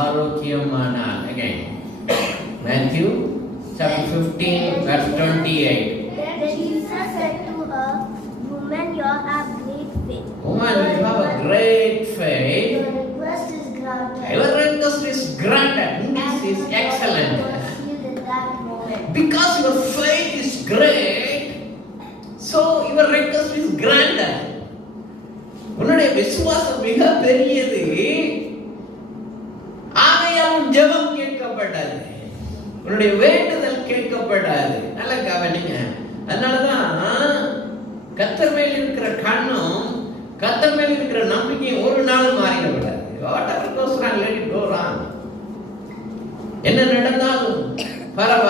ஆரோக்கியமானால். Again, Matthew chapter 15 verse 28. Then Jesus said to her, "Woman, you have great faith. Woman, you have a great faith. Your request is granted." Your request is granted. This is excellent. Because your faith is great, so your request is granted. உன்னுடைய விசுவாசம் மிக பெரியது, ஆகையால் ஜெபம் கேட்கப்பட்டது, உன்னுடைய வேண்டுதல் கேட்கப்படாது. நல்ல கவனிங்க. அதனாலதான் கர்த்தர் மேல் இருக்கிற கண்ணும் கர்த்தர் மேல் இருக்கிற நம்பிக்கையும் ஒரு நாள் மாறிடக்கூடாது. Whatever goes wrong, let it go wrong. என்ன நடந்தாலும் பரவாயில்லை,